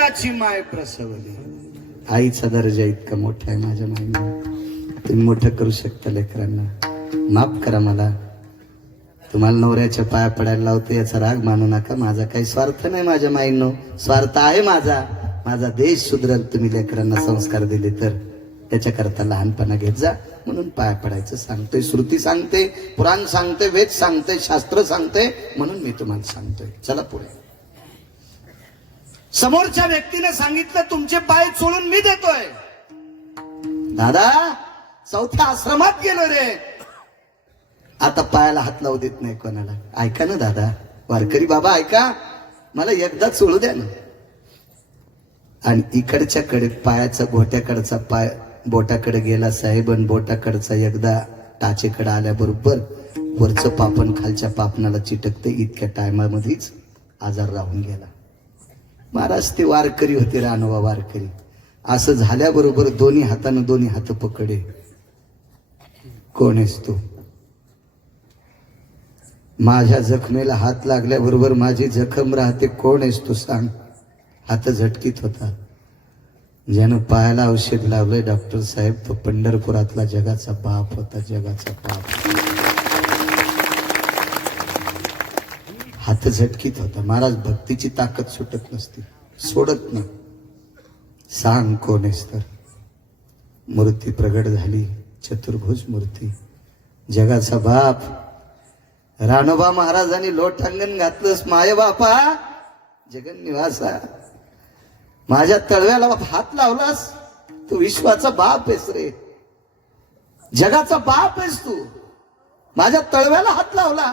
ज्याची माय प्रसवली. आईचा दर्जा इतका मोठा आहे माझ्या माईने. तुम्ही मोठं करू शकता लेकरांना. माफ करा मला. तुम्हाला नवऱ्याच्या पाया पडायला लावते याचा राग मानू नका. माझा काही स्वार्थ नाही माझ्या माईंनो. स्वार्थ आहे माझा. माझा देश सुधरल तुम्ही लेकरांना संस्कार दिले तर. त्याच्याकरता लहानपणा घेत जा म्हणून पाया पडायचं सांगतोय. श्रुती सांगते, पुराण सांगते, वेद सांगते, शास्त्र सांगते म्हणून मी तुम्हाला सांगतोय. चला पुढे. समोरच्या व्यक्तीने सांगितलं तुमचे पाय चोळून मी देतोय. दादा चौथ्या आश्रमात गेलो रे. आता पायाला हात लावू देत नाही कोणाला. ऐका ना दादा, वारकरी बाबा ऐका, मला एकदा चोळू द्या ना. आणि इकडच्या कडे पायाचा घोट्याकडचा पाय बोटाकडे गेला साहेब, आणि बोटाकडचा एकदा टाचेकडे आल्याबरोबर वरचं पापण खालच्या पापणाला चिटकते. इतक्या टायमामध्येच आजार राहून गेला. महाराज ते वारकरी होते, रानोबा वारकरी. असं झाल्याबरोबर दोन्ही हातानं दोन्ही हात पकडे. कोण आहेस तू? माझ्या जखमेला हात लागल्याबरोबर माझी जखम राहते. कोण आहेस तू सांग? हात झटकीत होता. ज्यानं पायाला औषध लावलंय डॉक्टर साहेब, तो पंढरपुरातला जगाचा बाप होता. जगाचा बाप. हात झटकीत होता. महाराज भक्तीची ताकद सुटत नसते, सोडत नाही. सांग कोण आहेस तर. मूर्ती प्रगट झाली, चतुर्भुज मूर्ती, जगाचा बाप. रानोबा महाराजांनी लोटांगण घातलंस. माय बापा जगन्निवासा, माझ्या तळव्याला हात लावलास. तू विश्वाचा बाप आहेस रे, जगाचा बाप आहेस तू. माझ्या तळव्याला हात लावला.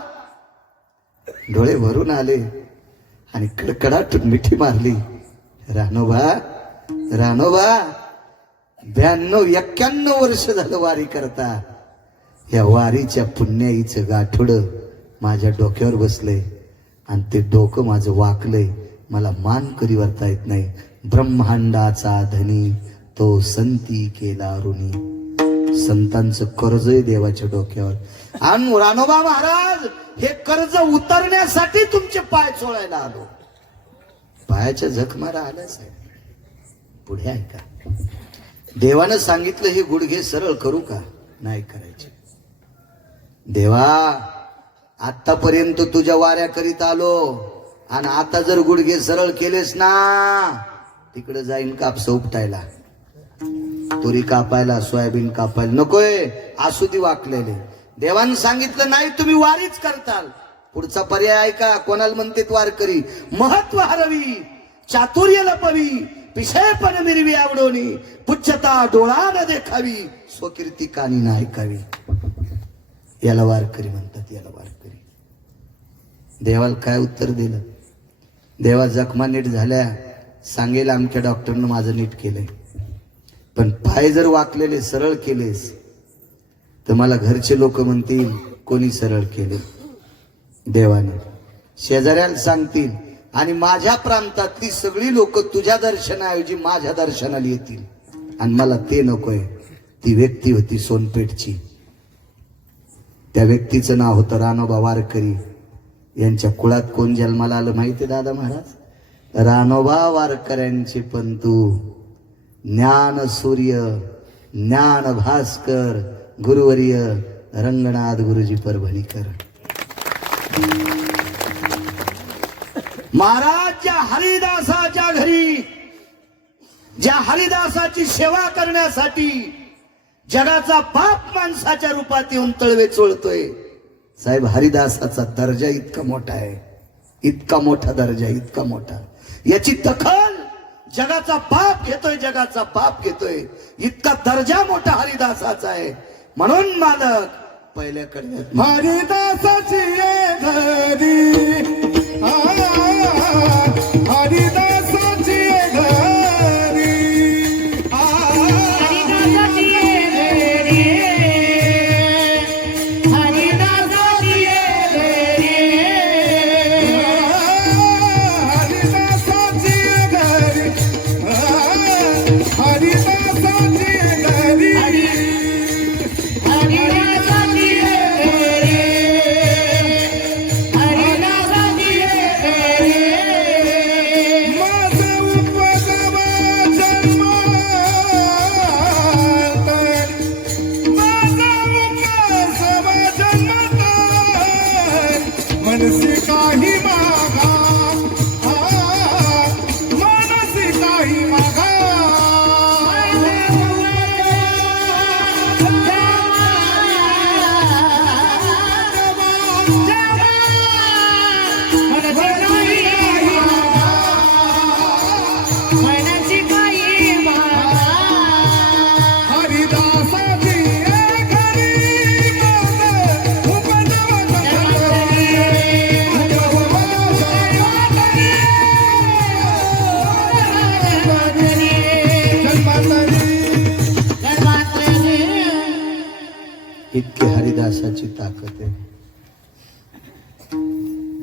डोळे भरून आले आणि कडकडाटून मिठी मारली. रानोबा, रानोबा 92-91 वर्ष झालं वारी करता. या वारीच्या पुण्याईचं गाठोड माझ्या डोक्यावर बसलंय आणि ते डोकं माझं वाकलंय. मला मान करी वरता येत नाही. ब्रह्मांडाचा धनी तो संती केला ऋणी. संतांचं कर्ज आहे देवाच्या डोक्यावर. आणि रानोबा महाराज हे कर्ज उतरण्यासाठी तुमचे पाय चोळायला आलो. पायाच्या जखमारा आल्याच आहे. पुढे ऐका. देवानं सांगितलं हे गुडघे सरळ करू का? नाही करायचे. देवा आतापर्यंत तुझ्या वाऱ्या करीत आलो आणि आता जर गुडघे सरळ केलेस ना, तिकडे जाईन कापस उपटायला, तुरी कापायला, सोयाबीन कापायला. नकोय, असू दे वाकलेले. देवानं सांगितलं नाही तुम्ही वारीच करताल. पुढचा पर्याय ऐका. कोणाला म्हणतेत वारकरी? महत्व हरवी, चातुर्य लपवी, पिशेपण मिरवी आवडोनी, पुच्छता डोळा न देखावी, स्वकीर्ती कानी न ऐकावी. याला वारकरी म्हणतात. याला वारकरी. देवाला काय उत्तर दिलं? देवा जखमा नीट झाल्या, सांगेल आमच्या डॉक्टरनं माझं नीट केलंय. पण पाय जर वाकलेले सरळ केलेस तर मला घरचे लोक म्हणतील कोणी सरळ केले? देवाने. शेजाऱ्याला सांगतील आणि माझ्या प्रांतातली सगळी लोक तुझ्या दर्शनाऐवजी माझ्या दर्शनाला येतील. आणि मला ते नकोय. ती व्यक्ती होती सोनपेठची. त्या व्यक्तीचं नाव होतं रानोबा वारकरी. यांच्या कुळात कोण जन्माला आलं माहिती दादा महाराज? रानोबा वारकऱ्यांचे पंतू, ज्ञान सूर्य, ज्ञान भास्कर, गुरुवर्य रंगनाथ गुरुजी परभणीकर. महाराज ज्या हरिदासाच्या घरी, ज्या हरिदासाची सेवा करण्यासाठी जगाचा बाप माणसाच्या रूपात येऊन तळवे चोळतोय. साहेब हरिदासाचा दर्जा इतका मोठा आहे, इतका मोठा दर्जा, इतका मोठा. याची दखल जगाचा बाप घेतोय, जगाचा बाप घेतोय. इतका दर्जा मोठा हरिदासाचा आहे. म्हणून मालक पहिल्याकडे हरिदासाची घरी, हरिदासाची घरी, हरिदासाची घरी, हरिदासाची घरी, हरिदासाची घरी, हरिदासाची घरी, हरिदासाची घरी, हरिदासाची माणसाची ताकद आहे.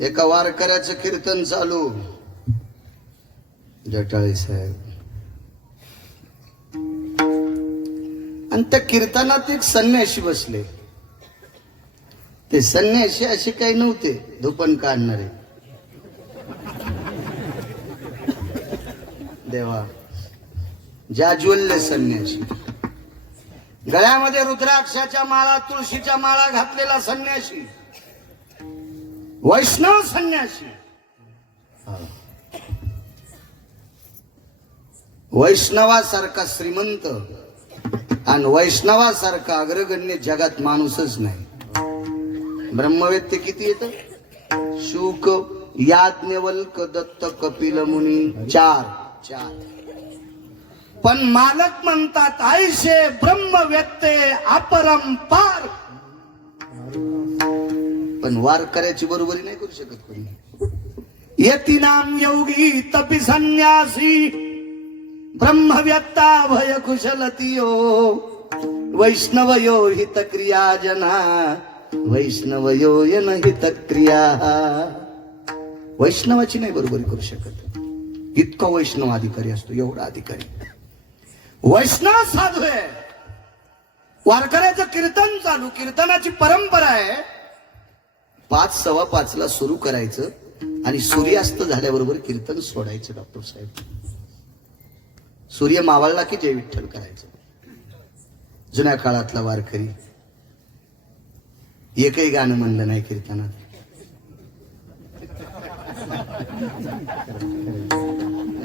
एका वारकऱ्याचं कीर्तन चालू, जटाळे साहेब, आणि त्या कीर्तनात एक संन्याशी बसले. ते संन्याशी असे काही नव्हते धुपण काढणारे. देवा, जाज्वल्य संन्याशी, गळ्यामध्ये रुद्राक्षाच्या माळा, तुळशीच्या माळा घातलेला संन्याशी, वैष्णव संन्यासी. वैष्णवासारखा श्रीमंत आणि वैष्णवासारखा अग्रगण्य जगात माणूसच नाही. ब्रह्मवेत्ते किती येत? शुक, याज्ञवल्क, दत्त, कपिल मुनी, चार. पण मालक म्हणतात आयशे ब्रह्मवेत्ते अपरंपार. पण वारकऱ्याची बरोबरी नाही करू शकत कोणी. यतीनाम योगी तपी संन्यासी ब्रह्मव्यत्ता भय कुशलतियो वैष्णवयो हितक्रिया जना वैष्णवयो यन हितक्रिया. वैष्णवाची नाही बरोबरी करू शकत. इतका वैष्णव अधिकारी असतो, एवढा अधिकारी वैष्णव साधू आहे. वारकऱ्याचं कीर्तन चालू, कीर्तनाची परंपरा आहे. 5:15 सुरू करायचं आणि सूर्यास्त झाल्याबरोबर कीर्तन सोडायचं. डॉक्टर साहेब, सूर्य मावळला की जय विठ्ठल करायचं. जुन्या काळातला वारकरी एकही गाणं म्हणलं नाही कीर्तनात.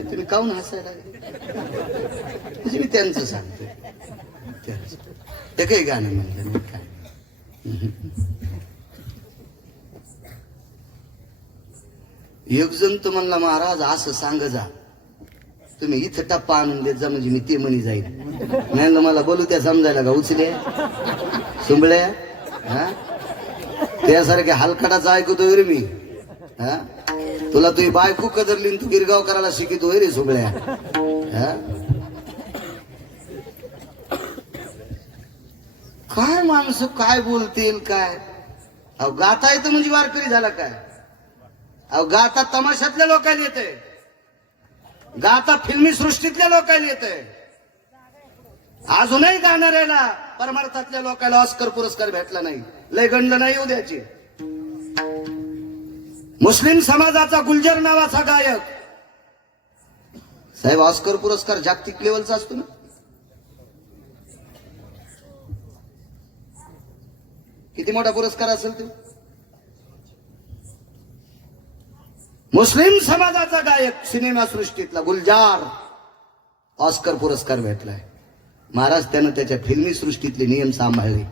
तुम्ही काहून हसायला? म्हणजे मी त्यांचं सांगतो, एकही गाणं म्हणलं नाही काय. एक जण तर म्हणला, महाराज असं सांग जा, तुम्ही इथं टप्पा आणून देत जा म्हणजे मी ते म्हणी जाईल. नाही मला बोलू त्या समजायला का उचले सुंबळ्या, हा त्यासारख्या हलकटाचं ऐकतोय रे मी. हा तुला तुझी बायको कदरली, तू गिरगाव करायला शिकितोय रे सुंबळ्या. हा काय माणसं काय बोलतील काय. अहो गाता येतं म्हणजे वारकरी झाला काय. अहो गाता तमाशातल्या लोकांना येते, गाता फिल्मी सृष्टीतल्या लोकांना येते. अजूनही गाणाऱ्याला परमार्थातल्या लोकांना ऑस्कर पुरस्कार भेटला नाही, लय गंड नाही येऊ द्यायची. मुस्लिम समाजाचा गुलजार नावाचा गायक साहेब, ऑस्कर पुरस्कार जागतिक लेवलचा असतो ना. किती मोठा पुरस्कार असेल ते. मुस्लिम समाजाचा गायक, सिनेमा सृष्टीतला गुलजार, ऑस्कर पुरस्कार भेटलाय. महाराज त्यानं त्याच्या फिल्मी सृष्टीतले नियम सांभाळले.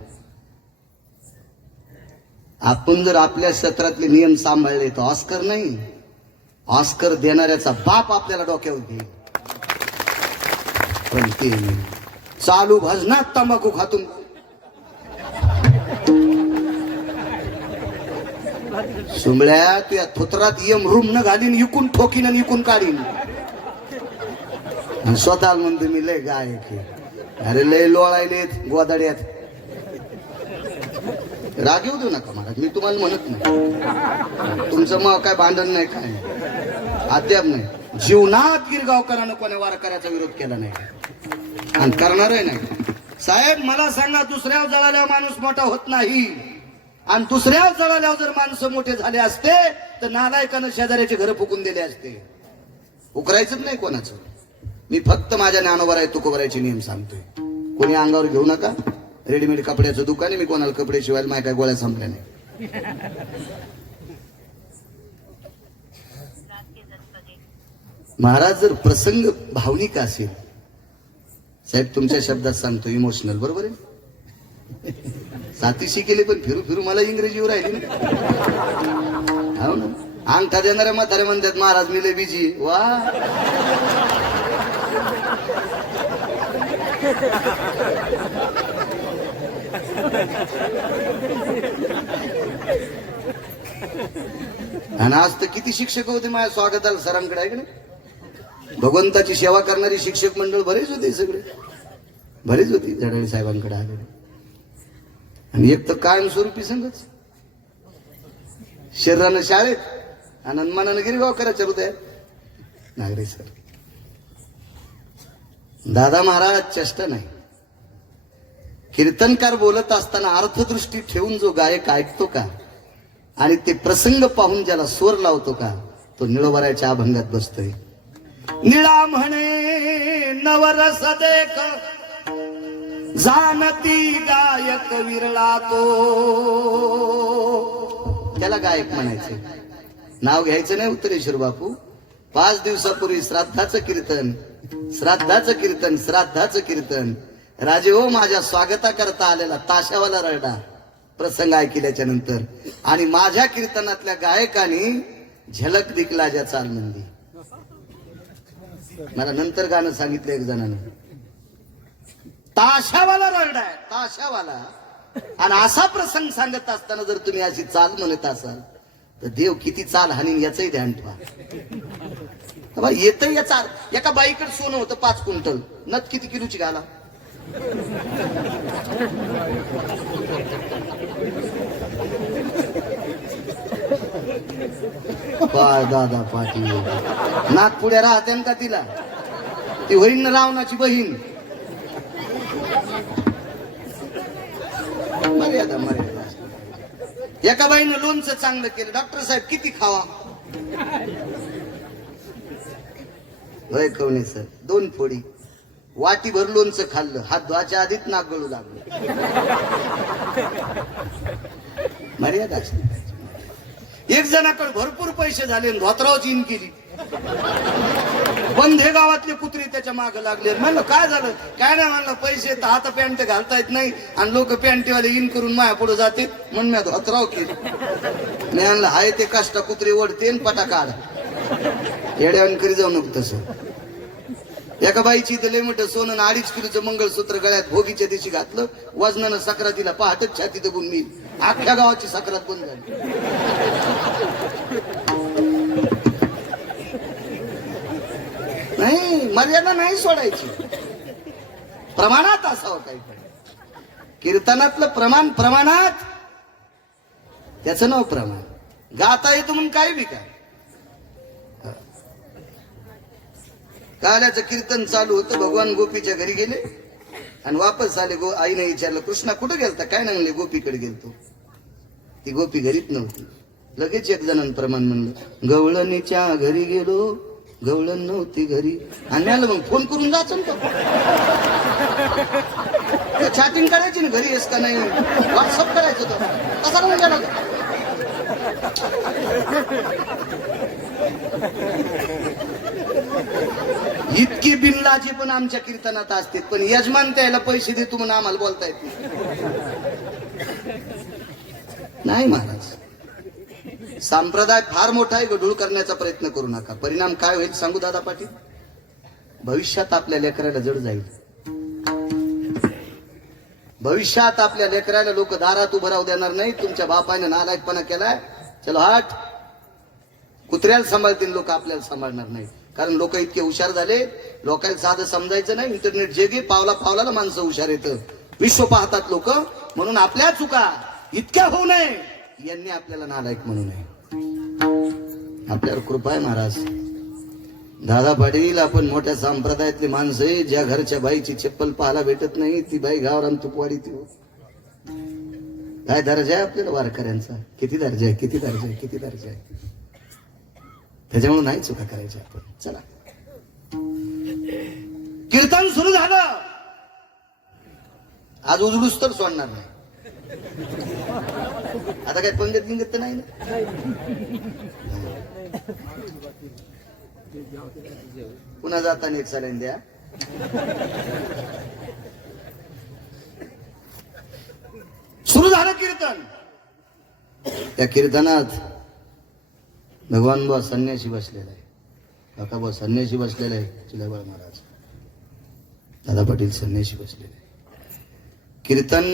आपण जर आपल्या क्षेत्रातले नियम सांभाळले तर ऑस्कर नाही, ऑस्कर देणाऱ्याचा बाप आपल्याला डोक्यावर घेईल. पण ते चालू भजनात तंबाखू खातून सुंबळ्या तुया थोतरात यम रूम न घालीन, इकून ठोकीन आणि इकून काढीन. स्वतः म्हणतो मी लय गायक आहे. अरे लय लोळायलेत गोदाड्यात. राग येऊ देऊ नका महाराज, मी तुम्हाला म्हणत नाही. तुमचं मग काय भांडण नाही, काय नाही, अद्याप नाही. जीवनात गिरगावकरांना कोण्या वारकऱ्याचा विरोध केला नाही आणि करणारही नाही. साहेब मला सांगा, दुसऱ्यावर जळाल्यावर माणूस मोठा होत नाही. आणि दुसऱ्यावर जळाल्यावर जर माणसं मोठे झाले असते तर नालायकानं शेजाऱ्याचे घर फुकून दिले असते. उकरायचंच नाही कोणाचं. मी फक्त माझ्या ज्ञानोबा तुकोबरायचे नियम सांगतोय. कोणी अंगावर घेऊ नका. रेडीमेड कपड्याचं दुकान आहे, मी कोणाला कपडे शिवायला माझ्या काय गोळ्या संपल्या नाही. महाराज जर प्रसंग भावनिक असेल, साहेब तुमच्या शब्दात सांगतो इमोशनल, बरोबर आहे. साथीशी केले पण फिरू फिरू मला इंग्रजीवर राहिली ना. हो ना, अंगठा देणाऱ्या म्हातारे म्हणतात महाराज मी लय बिजी. वा आणि आज तर किती शिक्षक होते माझ्या स्वागताला सरांकडे, आहे का नाही. भगवंताची सेवा करणारी शिक्षक मंडळ बरेच होते, सगळे बरेच होती जडाळे साहेबांकडे आले. आणि एक तर कायमस्वरूपी संगच, शरीरानं शाळेत आणि मनानं गिरगाव करायच्या हृदयात. नागरे सर, दादा महाराज चेष्टा नाही. कीर्तनकार बोलत असताना अर्थदृष्टी ठेवून जो गायक ऐकतो का आणि ते प्रसंग पाहून ज्याला स्वर लावतो का, तो निळोबराच्या अभंगात बसतोय. निळा म्हणे नवरस देख जाणती गायक विरळा तो. त्याला गायक म्हणायचे, नाव घ्यायचं नाही उत्तरेश्वर बापू. 5 दिवसापूर्वी श्राद्धाचं कीर्तन, श्राद्धाचं कीर्तन, श्राद्धाचं कीर्तन. राजे हो, माझ्या स्वागता करता आलेला ताशावाला रडा प्रसंग ऐकल्याच्या नंतर. आणि माझ्या कीर्तनातल्या गायकांनी झलक दिखला चाल मंदी. मला नंतर गाणं सांगितलं एक जणानं, ताशावाला ररडाय, ताशावाला. आणि असा प्रसंग सांगत असताना जर तुम्ही अशी चाल म्हणत असाल तर देव किती चाल हानीन याचंही ध्यान ठेवा. येत याचा एका बाईकडे सोनं होतं 5 क्विंटल. नथ किती किलोची घाला. दादा पाटील नागपुड्या राहते का तिला, ती होईन ना रावणाची बहीण. मर्यादा मर्यादा. एका बाईनं लोणचं चांगलं केलं. डॉक्टर साहेब किती खावा. होय कवणे सर, 2 फोडी वाटीभर लोणचं खाल्लं, हात धुवाच्या आधीच नाक गळू लागलं. मर्यादा. एक जणाकडे भरपूर पैसे झाले, धोत्रावची इन केली. बंधे गावातले कुत्रे त्याच्या मागे लागले. म्हणलं काय झालं? काय नाही म्हणलं, पैसे तर हात पॅन्ट घालता येत नाही आणि लोक पॅन्टीवाले इन करून माया पुढे जाते म्हणून मी धोत्राव केली. नाही म्हणलं, हाय ते कष्ट कुत्रे ओढते पटा काढ. येड्यावान करी जाऊ नको तसं. एका बाईची इथं लय मोठं सोनं 2.5 किलोचं मंगळसूत्र गळ्यात भोगीच्या दिवशी घातलं. वजनानं सक्रातीला पहाटच छाती दबून मी अख्ख्या गावाची सक्रात बंद झाली. नाही, मर्यादा नाही सोडायची, प्रमाणात असावं काही. कीर्तनातलं प्रमाण प्रमाणात, त्याचं नाव प्रमाण. गाता येतो म्हणून काय बी काय. काल्याचं कीर्तन चालू होतं. भगवान गोपीच्या घरी गेले आणि वापस आले. आईने विचारलं, कृष्णा कुठं गेलता? काय नाही म्हणले, गोपीकडे गेलतो. ती गोपी घरीच नव्हती. लगेच एक जणांनी प्रमाण म्हणलं, गवळणीच्या घरी गेलो, गवळण नव्हती घरी. आणि आलं मग फोन करून जायचं ना, चॅटिंग करायची ना, घरी येस का नाही, व्हॉट्सअप करायचं होतं. कसा नाही गेला. इतकी बिनलाजी पण आमच्या कीर्तनात असते, पण यजमान त्याला पैसे देतो म्हणून आम्हाला बोलता येत नाही. महाराज, संप्रदाय फार मोठा आहे, गढूळ करण्याचा प्रयत्न करू नका. परिणाम काय होईल सांगू दादा पाटील? भविष्यात आपल्या लेकराला जड जाईल. भविष्यात आपल्या लेकराला लोक दारात उभं राहू देणार नाही. तुमच्या बापाने नालायकपणा केलाय, चलो हट. कुत्र्याला सांभाळतील लोक, आपल्याला सांभाळणार नाही. कारण लोक इतके हुशार झाले, लोकांना साधं समजायचं नाही. इंटरनेट जगे, पावला पावलाला माणसं हुशार येतं. विश्व पाहतात लोक. म्हणून आपल्या चुका इतक्या होऊ नये यांनी आपल्याला नालायक म्हणू नये. आपल्यावर कृपा आहे महाराज. दादा पाटील, आपण मोठ्या संप्रदायातली माणसं आहे. ज्या घरच्या बाईची चप्पल पाहायला भेटत नाही, ती बाई गावरान तुपवाडी. ती काय दर्जा आहे आपल्याला वारकऱ्यांचा? किती दर्जा आहे, किती दर्जा आहे, किती दर्जा आहे. त्याच्यामुळे नाही चुका करायच्या आपण. चला, कीर्तन सुरू झालं. आज उजडूस तर सोडणार नाही. आता काय पंगत गिंगत तर नाही ना. पुन्हा जाताना एक सलाईन द्या. सुरू झालं कीर्तन. त्या कीर्तनात भगवान बुवा संन्यासी बसलेला आहे. काका बुवा संन्यासी बसलेला आहे. चिलाबाळ महाराज, दादा पाटील संन्यासी बसलेले आहे. कीर्तन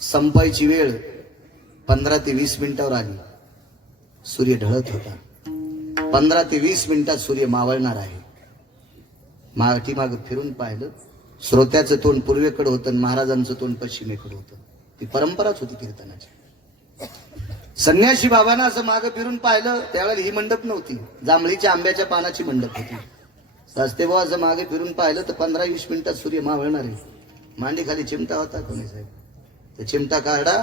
संपायची वेळ 15 ते 20 मिनिटावर आली. सूर्य ढळत होता. 15 ते 20 मिनिटात सूर्य मावळणार आहे. माग फिरून पाहिलं. श्रोत्याचं तोंड पूर्वेकडे होतं, महाराजांचं तोंड पश्चिमेकडे होतं. ती परंपराच होती कीर्तनाची. संन्यासी बाबांना असं मागं फिरून पाहिलं, त्यावेळेला ही मंडप नव्हती, जांभळीच्या आंब्याच्या पानाची मंडप होती. शास्त्री बाबा असं मागे फिरून पाहिलं तर 15-20 मिनिटात सूर्य मावळणार आहे. मांडी खाली चिमटा होता कोणी साहेब, ते चिमटा काढा.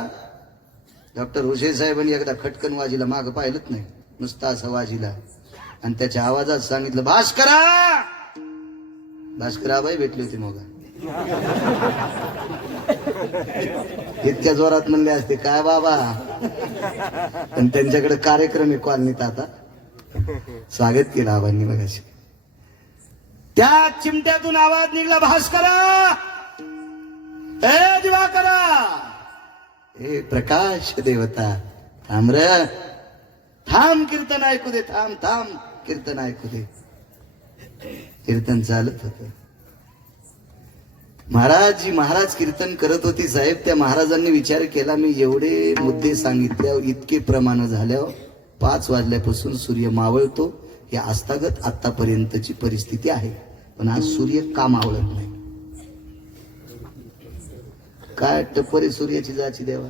डॉक्टर हुसेन साहेबांनी एकदा खटकन वाजीला मागं पाहिलंच नाही, नुसता असं वाजीला, आणि त्याच्या आवाजात सांगितलं, भास्करा. भास्कराबाई भेटली होती मग. इतक्या जोरात म्हणले असते काय बाबा, पण त्यांच्याकडे कार्यक्रम आहे कॉलनीत. आता स्वागत केलं आबांनी मगाशी. त्या चिमट्यातून आवाज निघला, भास्करा, ए दिवाकरा, हे प्रकाश देवता, थांब र, थांब, कीर्तन ऐकू दे, थांब थांब, कीर्तन ऐकू दे. कीर्तन चालत होत. महाराज कीर्तन करत होती साहेब. त्या महाराजांनी विचार केला, मी एवढे मुद्दे सांगितल्यावर, इतके प्रमाण झाल्यावर 5 वाजल्यापासून सूर्य मावळतो, ही आस्थागत आतापर्यंतची परिस्थिती आहे, पण आज सूर्य का मावळत नाही? काय टप्परी सूर्याची जायची देवा,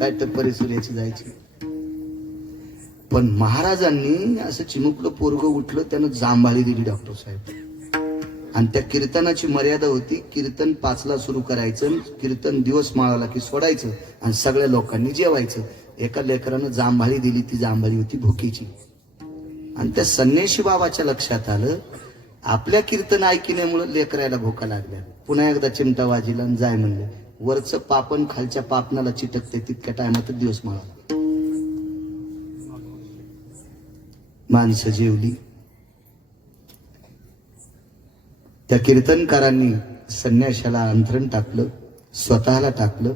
काय टप्परी सूर्याची जायची. पण महाराजांनी असं चिमुकलं पोरगं उठलं, त्यानं जांभाळी दिली डॉक्टर साहेब. आणि त्या कीर्तनाची मर्यादा होती, कीर्तन 5ला सुरू करायचं, कीर्तन दिवस माळाला की सोडायचं, आणि सगळ्या लोकांनी जेवायचं. एका लेकरानं जांभाळी दिली, ती जांभाळी होती भुकीची. आणि त्या संन्यासी बाबाच्या लक्षात आलं, आपल्या कीर्तन ऐकण्यामुळे लेकरायला भोका लागल्या. पुन्हा एकदा चिमटा वाजीला आणि जाय म्हणलं. वरचं पापण खालच्या पापणाला चिटकते, तितक्या टायमात दिवस माळाला. माणसं जेवली. त्या कीर्तनकारांनी संन्याशाला अंथरण टाकलं, स्वतःला टाकलं.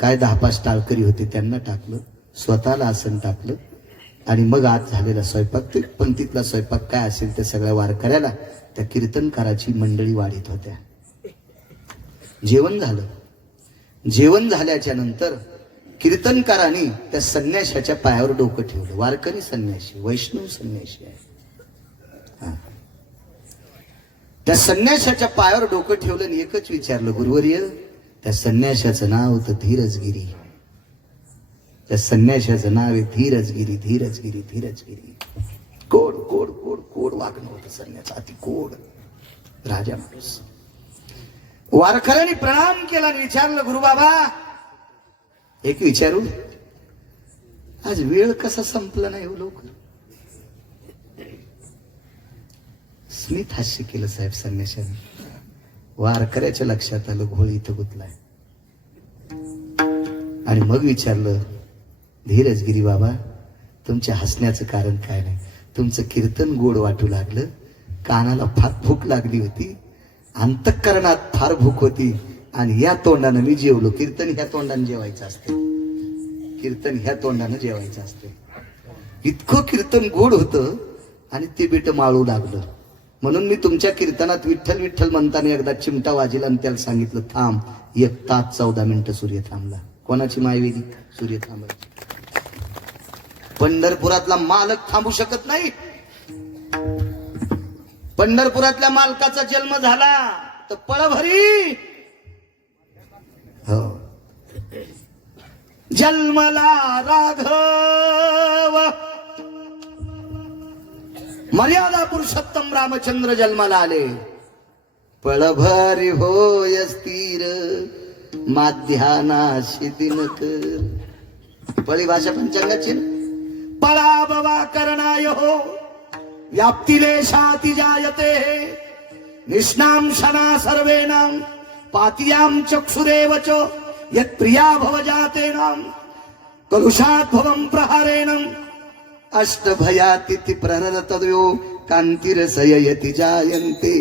काय 10-5 टाळकरी होते त्यांना टाकलं, स्वतःला आसन टाकलं. आणि मग आज झालेला स्वयंपाक, ते पंक्तीतला स्वयंपाक काय असेल ते सगळ्या वारकऱ्याला त्या कीर्तनकाराची मंडळी वाढीत होत्या. जेवण झालं. जेवण झाल्याच्या नंतर कीर्तनकारांनी त्या संन्याशाच्या पायावर डोकं ठेवलं. वारकरी संन्याशी, वैष्णव संन्याशी आहे. त्या संन्याशाच्या पायावर डोकं ठेवलं आणि एकच विचारलं, गुरुवर्य, त्या संन्याशाचं नाव होतं धीरजगिरी. त्या संन्याशाचं नाव आहे धीरजगिरी, धीरजगिरी, धीरजगिरी. कोड कोड कोड कोड वागणं होतं संन्यास, अति कोड राजा माणूस. वारकऱ्यांनी प्रणाम केला आणि विचारलं, गुरुबाबा एक विचारू, आज वेळ कसा संपला नाही हो लवकर? स्मित हास्य केलं साहेब संन्याशाने. वारकऱ्याच्या लक्षात आलं, घोळ इथं गुतलाय. आणि मग विचारलं, धीरजगिरी बाबा, तुमच्या हसण्याचं कारण काय नाही? तुमचं कीर्तन गोड वाटू लागलं, कानाला फार भूक लागली होती, अंतःकरणात फार भूक होती, आणि या तोंडानं मी जेवलो. कीर्तन ह्या तोंडानं जेवायचं असते, कीर्तन ह्या तोंडानं जेवायचं असते. इतकं कीर्तन गोड होतं आणि ते बेट माळू लागलं. म्हणून मी तुमच्या कीर्तनात विठ्ठल विठ्ठल म्हणताना एकदा चिमटा वाजिला आणि त्याला सांगितलं, थांब. 1 तास 14 मिनिटं सूर्य थांबला. कोणाची मायवेदी? सूर्य थांबायची. पंढरपुरातला मालक थांबू शकत नाही. पंढरपुरातल्या मालकाचा जन्म झाला तर पळभरी हो. जन्मला राघव, मर्यादा पुरुषोत्तम रामचंद्र जन्माला आले. पळभरी होय स्थिर, माध्यानाशी दिनकर. पळी भाषा पंचांगाची. पळाबवा करणाय हो, व्याप्तिलेशाति जायते, निष्णाम शना सर्वेणाम, पातियाम चक्षुरेव च, यत् प्रिया भव जातेनाम, कलुषात् भवं प्रहारेणम. अष्टभयातिथि प्रहरतयो, कांतिरसयति जायन्ते,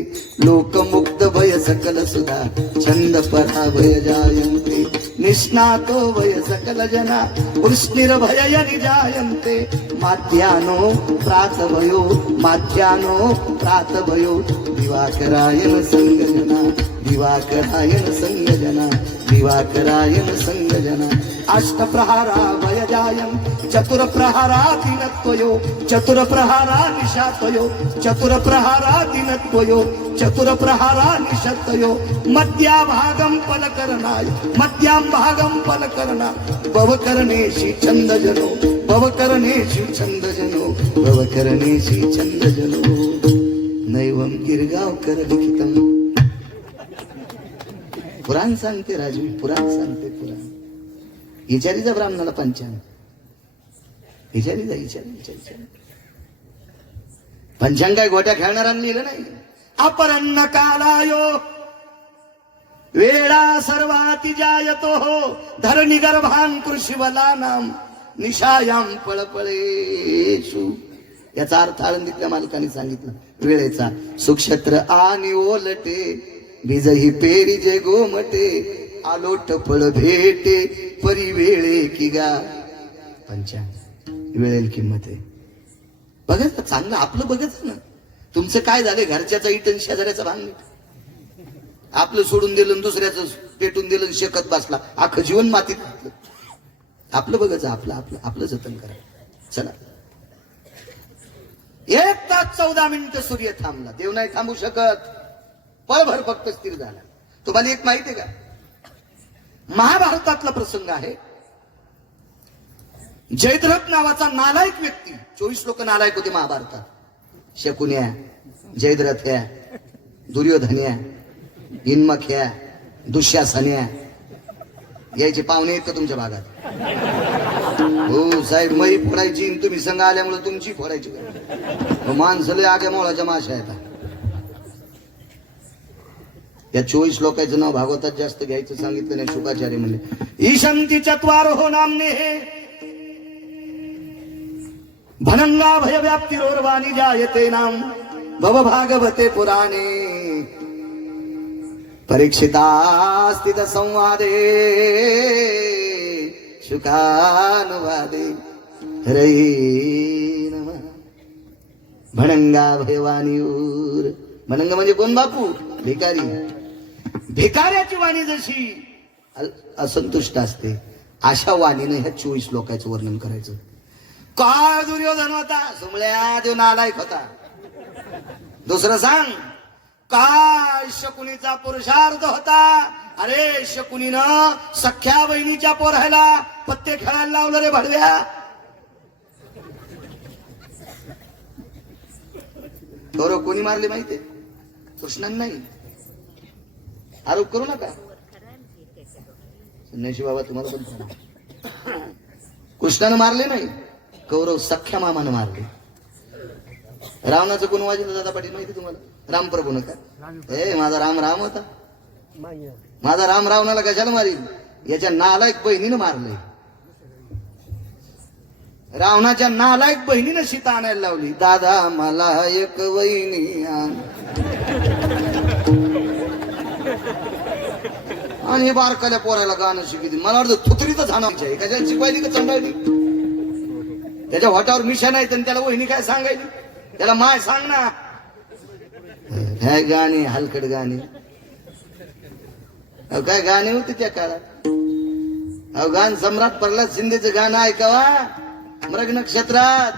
लोकमुक्त भय सकल सुधा, छंद पराभय जायन्ते, निष्णातो भय सकल जना, वृष्णिर्भय निजायन्ते. माध्यानो प्रातभयो, माध्यानो प्रातभयो, दिवाकरायण संगजना, दिवाकरायण संगजना, दिवाकरायण संगजना. अष्टप्रहारा भय जायं, चतुरप्रहारा दिनत्वयो, चतुरप्रहारा निशात्वयो, चतुरप्रहारा दिनत्वयो. त्वयो चतुर प्रहारा निशतयो मध्या भागम फलकरणाय मध्याम भागम फलकरणा भवकरणेशी छंदजनो भवकरणेशी छंदजनो भवकरणेशी छंदजनो नैवम गिरगावकर लिखितम. पुराण सांगते राजू, पुराण सांगते पुराण. विचारीचा ब्राह्मणाला पंचांग विचारी पंचांग काय गोट्या खेळणाऱ्यांनी लिहिलं नाही. अपरन्न कालायो वेळा सर्वाती जायतो हो धरणी गर्भां कृषीवलानाम निशायाम पळपळेषु. याचा अर्थ आळंदीतल्या मालकाने सांगितलं वेळेचा. सुक्षेत्र आणि ओलटे बीजही पेरी जे गोमटे आलोट फळ भेटे परी वेळे की गा. पंचांग वेळेल किंमत आहे. बघायचं चांगलं आपलं बघायचं ना. तुमचं काय झालं घरच्याचा इटन शेजाऱ्याचा भांग आपलं सोडून दिलं दुसऱ्याचं पेटून दिलं शेकत बसला अख्खं जीवन मातीत घातलं. आपलं बघायचं आपलं आपलं आपलं जतन करा. चला 1 तास 14 मिनिटं सूर्य थांबला. देव नाही थांबू शकत. पळभर फक्त स्थिर झाला. तुम्हाला एक माहिती आहे का महाभारतातला प्रसंग आहे. जयद्रथ नावाचा नालायक व्यक्ती 24 लोक नालायक होते महाभारतात. शकुन्या जयद्रथ्या दुर्योधन्या इन्मख्या दुःशासन्या यायचे पाहुणे आहेत का तुमच्या भागात? हो साहेब मही फोडायची तुम्ही संघ आल्यामुळे तुमची फोडायची. माणसं लय आग्या मोळाच्या माशा आहेत. या 24 लोकांचं नाव भागवतात जास्त घ्यायचं सांगितलं नाही. शुकाचार्य म्हणले ईशंती चत्वार हो नामने भनंगा भय व्याप्तिरोर्वाणी जायते नाम भव भागवते पुराणे परीक्षितास्थित संवादे शुकानुवादे हरई नमः. भणंगा भयवाणीवर. भणंग म्हणजे कोण बापू? भिकारी. भिकाऱ्याची वाणी जशी असंतुष्ट असते अशा वाणीने ह्या 24 लोकांचं वर्णन करायचं. काय दुर्योधन होता सुमळ्या देव नालायक होता. दुसरं सांग काय शकुनीचा पुरुषार्थ होता. अरे शकुनीनं सख्या बहिणीच्या पोरायला पत्ते खेळायला लावलं रे भडव्या. गौरव कोणी मारले माहितीये? कृष्णाने नाही. आरोप करू नका संन्याशी बाबा तुम्हाला पण. कृष्णानं मारले नाही कौरव सख्या मामानं मारले. रावणाचं कोण वाजलं दादा पाटील माहिती तुम्हाला? रामप्रभून का? माझा राम राम होता. माझा राम रावणाला कशाला मारील? याच्या नालायक बहिणीनं मारलंय. रावणाच्या नालायक बहिणीनं सीता आणायला लावली. दादा मला एक वहिनी आण. आणि बारकाल्या पोरायला गाणं शिकली. मला वाटतं थुतरीच हाणायची कशाला शिकवायली का चंडायली? त्याच्या वाटावर मिशा नाही तर त्याला वहिनी काय सांगायली? त्याला माय सांग ना. काय गाणे हलकट गाणे. काय गाणे होते त्या काळात. गान सम्राट प्रल्हाद शिंदेचं गाणं ऐकावा. मृग नक्षत्रात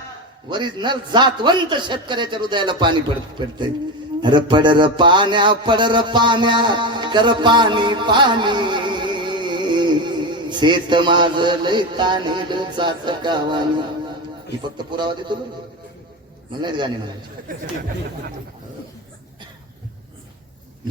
वरील नर जातवंत शेतकऱ्याच्या हृदयाला पाणी पडतंय. अरे पडर पाण्या कर पाणी पाणी शेत माझ लय तानेल चाचकावानी. ही फक्त पुरावा देतो म्हणत गाणे म्हणायचे.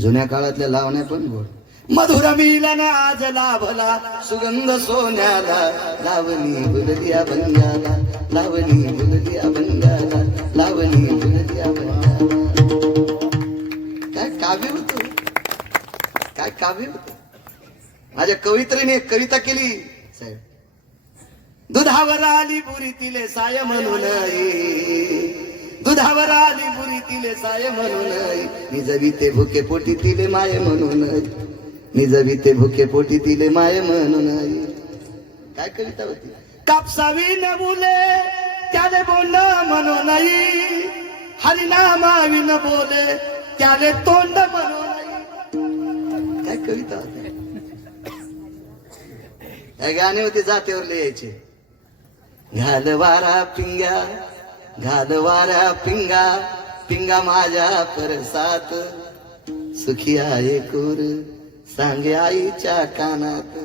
जुन्या काळातल्या लावण्या पण गोड. मधुर मिलन आज लाभला सुगंध सोन्याला लावणी बुलली अभंगाला लावणी बुलली अभंगाला लावणी बुलली अभंगाला. काय काव्य होत. काय काव्य होत. माझ्या कवित्रीने एक कविता केली साहेब. दुधावर आली बुरी तिले साय म्हणून दुधावर आली बुरी तिले साय म्हणून निजविते भुके पोटी तिले माय म्हणून निजविते भुके पोटी तिले माय म्हणून. काय कविता होती. कापसावी न बोले त्याले बोल म्हणून हरिनामावी न बोले त्याले तोंड म्हणून. काय कविता होती. काय गाणे होते जातेवर लिहायचे. घाल वारा पिंगा पिंगा माझ्या परसात, सुखी आहे कोर सांगे आईच्या कानात.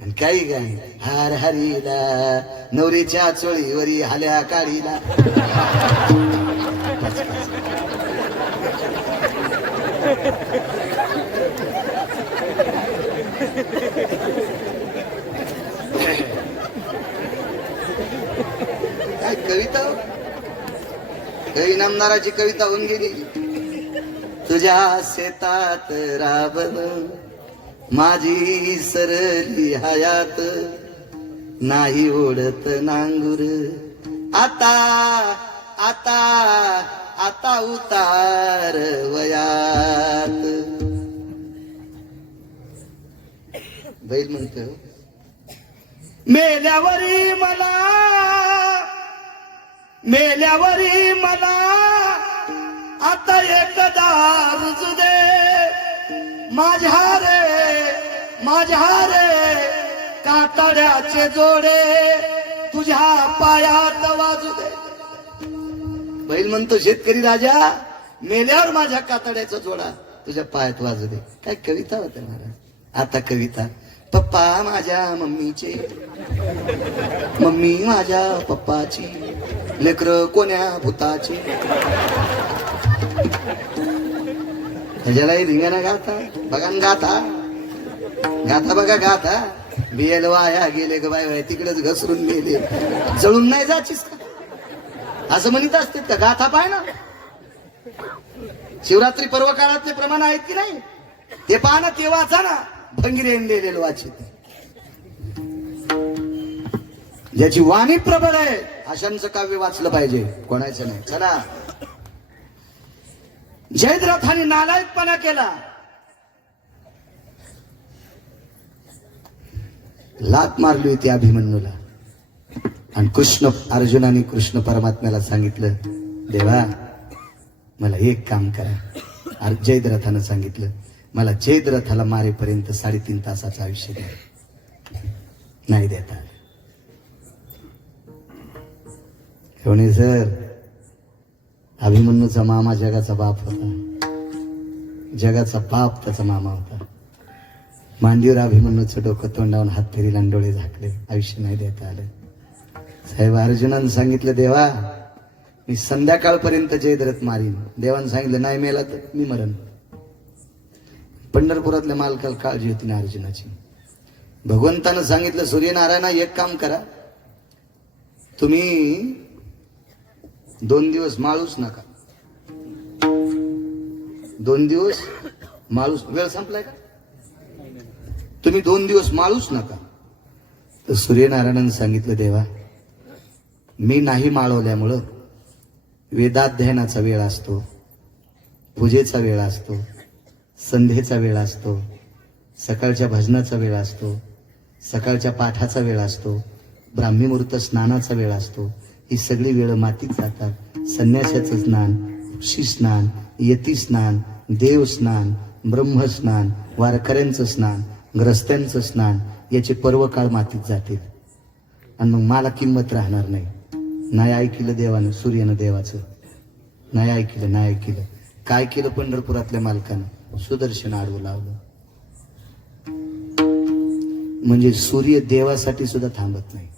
आणि काही गाणी हार हरीला नवरीच्या चोळीवरी हाल्या काढीला. काय कविता हो? काही नामदाराची कविता होऊन गेली. तुझ्या शेतात राबन माझी सरली हयात, नाही ओढत नांगुर आता आता आता उतार वयात. बैल म्हणतो मेल्यावरी मला आता एकदा रुजू दे माझ्या रे कातड्याचे जोडे तुझ्या पायात वाजू दे. बैल म्हणतो शेतकरी राजा मेल्यावर माझ्या कातड्याचा जोडा तुझ्या पायात वाजू दे. काय कविता होत्या महाराज. आता कविता पप्पा माझ्या मम्मीचे, मम्मी माझ्या पप्पाची, लेकर कोण्या भूताची. ह्याच्यालाही धिंगाणा गाता बघा गाथा बघा गाथा. बियल वाया गेले ग बाय तिकडेच घसरून गेले, जळून नाही जाचीस का असं म्हणत असते का. गाथा पाय ना शिवरात्री पर्व काळातले प्रमाण आहेत की नाही ते पहा ना, ते वाचा ना. भंगिरेन लिहिलेलं वाचित. ज्याची वाणी प्रबळ आहे अशांचं काव्य वाचलं पाहिजे, कोणाचं नाही. चला जयद्रथाने नालायकपणा केला, लात मारली होती अभिमन्यूला. आणि अर्जुनाने कृष्ण परमात्म्याला सांगितलं देवा मला एक काम करा. जयद्रथानं सांगितलं मला जयद्रथाला मारेपर्यंत 3.5 तासाचं आयुष्य द्या. नाही देता आलं. कोणी सर अभिमन्यूचा मामा जगाचा बाप होता, जगाचा बाप त्याचा मामा होता. मांडीवर अभिमन्यूचं डोकं तोंडावून हात फेरीला आणि डोळे झाकले, आयुष्य नाही देता आलं. साहेब अर्जुनानं सांगितलं देवा मी संध्याकाळपर्यंत जयद्रथ मारीन. देवानं सांगितलं नाही मेला तर मी मरण. पंढरपुरातल्या मालकाला काळजी होती ना अर्जुनाची. भगवंतानं सांगितलं सूर्यनारायणा एक काम करा, तुम्ही 2 दिवस माळूच नका. 2 दिवस माळूस, वेळ संपलाय का? तुम्ही 2 दिवस माळूच नका. तर सूर्यनारायणानं सांगितलं देवा मी नाही माळवल्यामुळं वेदाध्ययनाचा वेळ असतो, पूजेचा वेळ असतो, संध्येचा वेळ असतो, सकाळच्या भजनाचा वेळ असतो, सकाळच्या पाठाचा वेळ असतो, ब्राह्मी मुहूर्त स्नानाचा वेळ असतो. ही सगळी वेळ मातीत जातात. संन्यासाचं स्नान, ऋषी स्नान, यती स्नान, देव स्नान, ब्रह्मस्नान, वारकऱ्यांचं स्नान, ग्रस्त्यांचं स्नान याचे पर्व काळ मातीत जातील. आणि मग मला किंमत राहणार नाही. नाही ऐकलं देवानं, सूर्यानं देवाचं नाही ऐकलं. काय केलं पंढरपुरातल्या मालकानं? सुदर्शन आडवं लावलं. म्हणजे सूर्य देवासाठी सुद्धा थांबत नाही.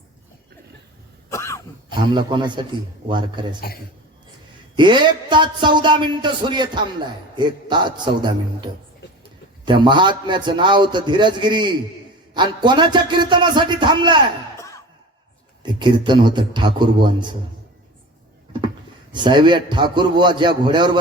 थांबला कोणासाठी? वारकऱ्यासाठी. 1 तास 14 मिनिटं सूर्य थांबलाय. 1 तास 14 मिनिटं. त्या महात्म्याचं नाव तर धीरजगिरी. आणि कोणाच्या कीर्तनासाठी थांबलाय? ते कीर्तन होतं ठाकूरबुवांचं. साहेब या ठाकूरबुवा ज्या घोड्यावर